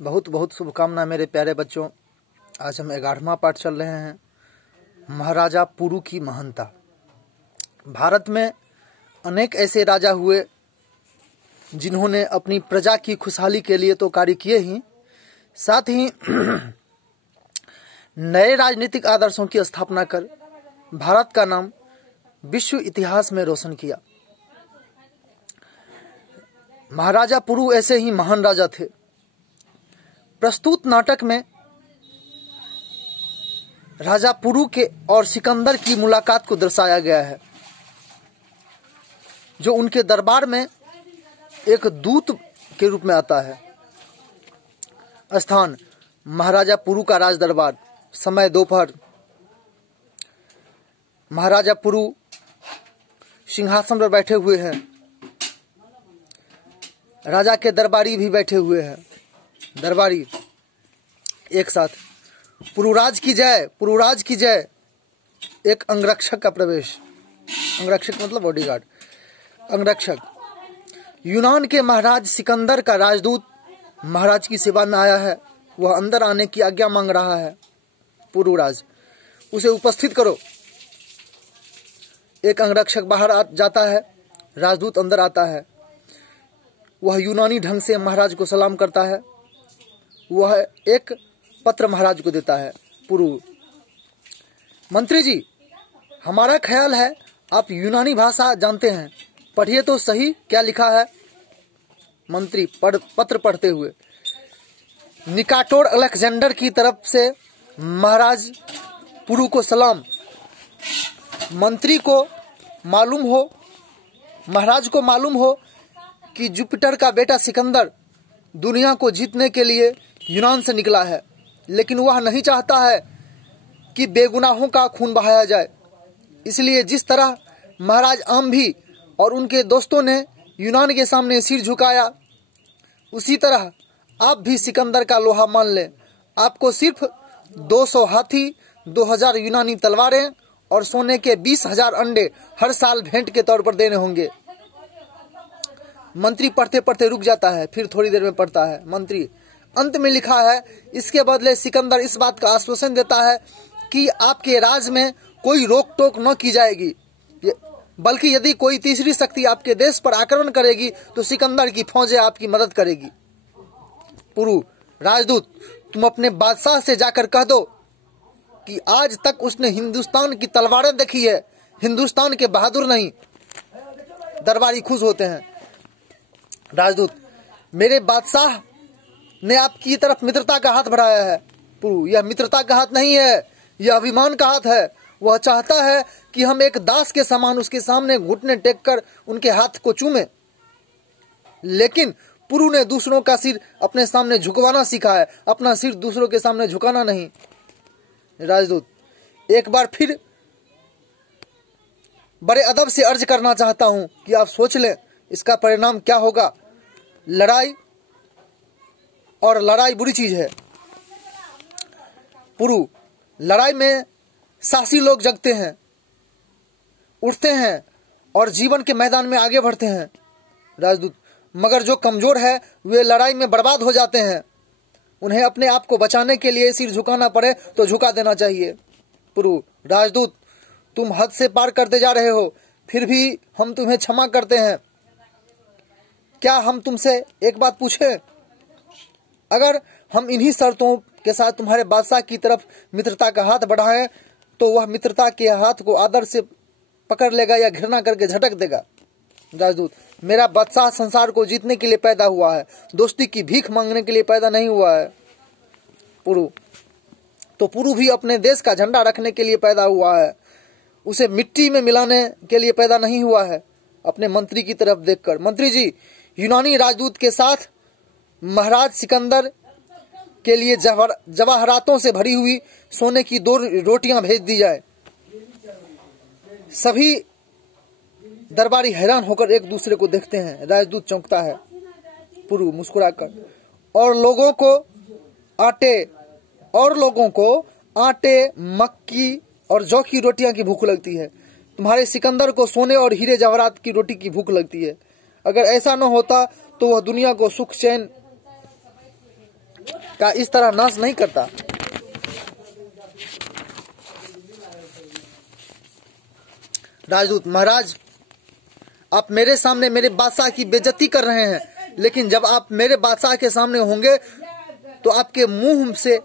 बहुत बहुत शुभकामना मेरे प्यारे बच्चों। आज हम 11वां पाठ चल रहे हैं, महाराजा पुरु की महानता। भारत में अनेक ऐसे राजा हुए जिन्होंने अपनी प्रजा की खुशहाली के लिए तो कार्य किए ही, साथ ही नए राजनीतिक आदर्शों की स्थापना कर भारत का नाम विश्व इतिहास में रोशन किया। महाराजा पुरु ऐसे ही महान राजा थे। प्रस्तुत नाटक में राजा पुरु के और सिकंदर की मुलाकात को दर्शाया गया है, जो उनके दरबार में एक दूत के रूप में आता है। स्थान महाराजा पुरु का राज दरबार। समय दोपहर। महाराजा पुरु सिंहासन पर बैठे हुए हैं। राजा के दरबारी भी बैठे हुए हैं। दरबारी एक साथ पुरुराज की जय, पुरुराज की जय। एक अंगरक्षक का प्रवेश। अंगरक्षक मतलब बॉडीगार्ड। अंगरक्षक यूनान के महाराज सिकंदर का राजदूत महाराज की सेवा में आया है। वह अंदर आने की आज्ञा मांग रहा है। पुरुराज, उसे उपस्थित करो। एक अंगरक्षक बाहर जाता है, राजदूत अंदर आता है। वह यूनानी ढंग से महाराज को सलाम करता है। वह एक पत्र महाराज को देता है। पुरु, मंत्री जी, हमारा ख्याल है आप यूनानी भाषा जानते हैं, पढ़िए तो सही क्या लिखा है। मंत्री पत्र पढ़ते हुए, निकाटोर अलेक्जेंडर की तरफ से महाराज पुरु को सलाम। मंत्री को मालूम हो, महाराज को मालूम हो कि जुपिटर का बेटा सिकंदर दुनिया को जीतने के लिए यूनान से निकला है, लेकिन वह नहीं चाहता है कि बेगुनाहों का खून बहाया जाए। इसलिए जिस तरह महाराज आम्भी और उनके दोस्तों ने यूनान के सामने सिर झुकाया, उसी तरह आप भी सिकंदर का लोहा मान लें। आपको सिर्फ 200 हाथी, 2000 यूनानी तलवारें और सोने के 20,000 अंडे हर साल भेंट के तौर पर देने होंगे। मंत्री पढ़ते पढ़ते रुक जाता है, फिर थोड़ी देर में पढ़ता है। मंत्री, अंत में लिखा है, इसके बदले सिकंदर इस बात का आश्वासन देता है कि आपके राज में कोई रोक टोक न की जाएगी, बल्कि यदि कोई तीसरी शक्ति आपके देश पर आक्रमण करेगी तो सिकंदर की फौजें आपकी मदद करेगी। पुरु, राजदूत, तुम अपने बादशाह से जाकर कह दो कि आज तक उसने हिंदुस्तान की तलवारें देखी है, हिंदुस्तान के बहादुर नहीं। दरबारी खुश होते हैं। राजदूत, मेरे बादशाह ने आपकी तरफ मित्रता का हाथ बढ़ाया है। पुरु, यह मित्रता का हाथ नहीं है, यह अभिमान का हाथ है। वह चाहता है कि हम एक दास के समान उसके सामने घुटने टेक कर उनके हाथ को चूमें। लेकिन पुरु ने दूसरों का सिर अपने सामने झुकवाना सीखा है, अपना सिर दूसरों के सामने झुकाना नहीं। राजदूत, एक बार फिर बड़े अदब से अर्ज करना चाहता हूं कि आप सोच लें इसका परिणाम क्या होगा। लड़ाई, और लड़ाई बुरी चीज है। पुरु, लड़ाई में साहसी लोग जगते हैं, उठते हैं और जीवन के मैदान में आगे बढ़ते हैं। राजदूत, मगर जो कमजोर है वे लड़ाई में बर्बाद हो जाते हैं। उन्हें अपने आप को बचाने के लिए सिर झुकाना पड़े तो झुका देना चाहिए। पुरु, राजदूत, तुम हद से पार करते जा रहे हो, फिर भी हम तुम्हें क्षमा करते हैं। क्या हम तुमसे एक बात पूछें? अगर हम इन्हीं शर्तों के साथ तुम्हारे बादशाह की तरफ मित्रता का हाथ बढ़ाएं तो वह मित्रता के हाथ को आदर से पकड़ लेगा या घृणा करके झटक देगा। राजदूत, मेरा बादशाह संसार को जीतने के लिए पैदा हुआ है, दोस्ती की भीख मांगने के लिए पैदा नहीं हुआ है। पुरु, तो पुरु भी अपने देश का झंडा रखने के लिए पैदा हुआ है, उसे मिट्टी में मिलाने के लिए पैदा नहीं हुआ है। अपने मंत्री की तरफ देखकर, मंत्री जी, यूनानी राजदूत के साथ महाराज सिकंदर के लिए जवाहरातों से भरी हुई सोने की 2 रोटियां भेज दी जाए। सभी दरबारी हैरान होकर एक दूसरे को देखते हैं। राजदूत चौंकता है। पुरु मुस्कुराकर, और लोगों को आटे, मक्की और जौ की रोटियां की भूख लगती है। तुम्हारे सिकंदर को सोने और हीरे जवाहरात की रोटी की भूख लगती है। अगर ऐसा न होता तो वह दुनिया को सुख चैन का इस तरह नाश नहीं करता। राजदूत, महाराज आप मेरे सामने मेरे बादशाह की बेइज्जती कर रहे हैं, लेकिन जब आप मेरे बादशाह के सामने होंगे तो आपके मुंह से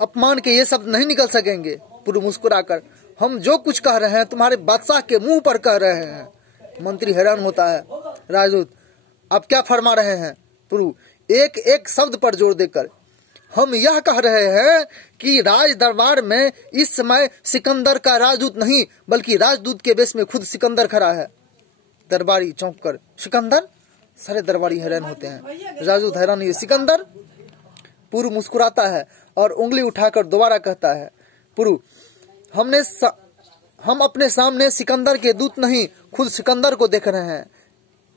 अपमान के ये शब्द नहीं निकल सकेंगे। पुरु मुस्कुराकर, हम जो कुछ कह रहे हैं तुम्हारे बादशाह के मुंह पर कह रहे हैं। मंत्री हैरान होता है। राजदूत, आप क्या फरमा रहे हैं? पुरु एक एक शब्द पर जोर देकर, हम यह कह रहे हैं कि राज दरबार में इस समय सिकंदर का राजदूत नहीं बल्कि राजदूत के वेश में खुद सिकंदर खड़ा है। दरबारी चौंक कर, सिकंदर? सारे दरबारी हैरान होते हैं। राजदूत हैरान, ये सिकंदर? पुरु मुस्कुराता है और उंगली उठाकर दोबारा कहता है, पुरु हम अपने सामने सिकंदर के दूत नहीं खुद सिकंदर को देख रहे हैं।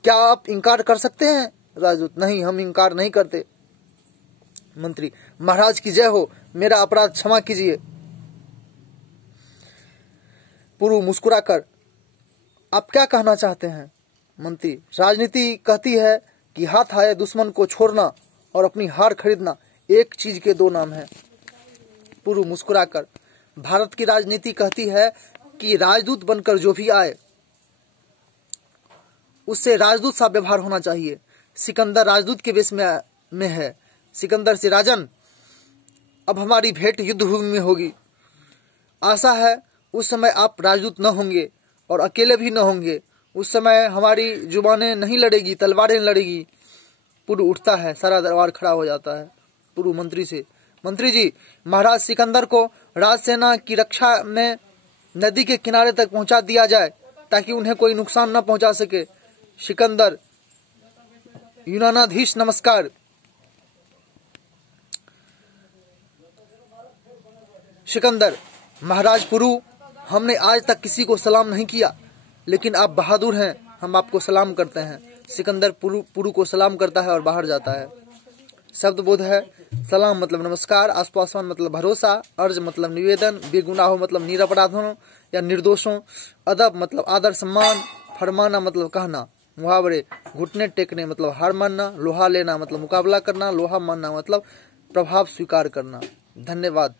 क्या आप इनकार कर सकते हैं? राजदूत, नहीं, हम इनकार नहीं करते। मंत्री, महाराज की जय हो, मेरा अपराध क्षमा कीजिए। पुरु मुस्कुराकर, आप क्या कहना चाहते हैं? मंत्री, राजनीति कहती है कि हाथ आए दुश्मन को छोड़ना और अपनी हार खरीदना एक चीज के दो नाम है। पुरु मुस्कुराकर, भारत की राजनीति कहती है कि राजदूत बनकर जो भी आए उससे राजदूत सा व्यवहार होना चाहिए। सिकंदर राजदूत के वेश में है। सिकंदर से, राजन अब हमारी भेंट युद्ध भूमि में होगी। आशा है उस समय आप राजदूत न होंगे और अकेले भी न होंगे। उस समय हमारी जुबानें नहीं लड़ेगी, तलवारें लड़ेगी। पुरु उठता है, सारा दरबार खड़ा हो जाता है। पुरु मंत्री से, मंत्री जी, महाराज सिकंदर को राजसेना की रक्षा में नदी के किनारे तक पहुंचा दिया जाए ताकि उन्हें कोई नुकसान न पहुंचा सके। सिकंदर, यूनानाधीश नमस्कार। सिकंदर, महाराज पुरु, हमने आज तक किसी को सलाम नहीं किया, लेकिन आप बहादुर हैं, हम आपको सलाम करते हैं। सिकंदर पुरु को सलाम करता है और बाहर जाता है। शब्द बोध है। सलाम मतलब नमस्कार, आश्वासन मतलब भरोसा, अर्ज मतलब निवेदन, बेगुनाहों मतलब निरपराधों या निर्दोषों, अदब मतलब आदर सम्मान, फरमाना मतलब कहना, मुहावरे, घुटने टेकने मतलब हार मानना, लोहा लेना मतलब मुकाबला करना, लोहा मानना मतलब प्रभाव स्वीकार करना। धन्यवाद।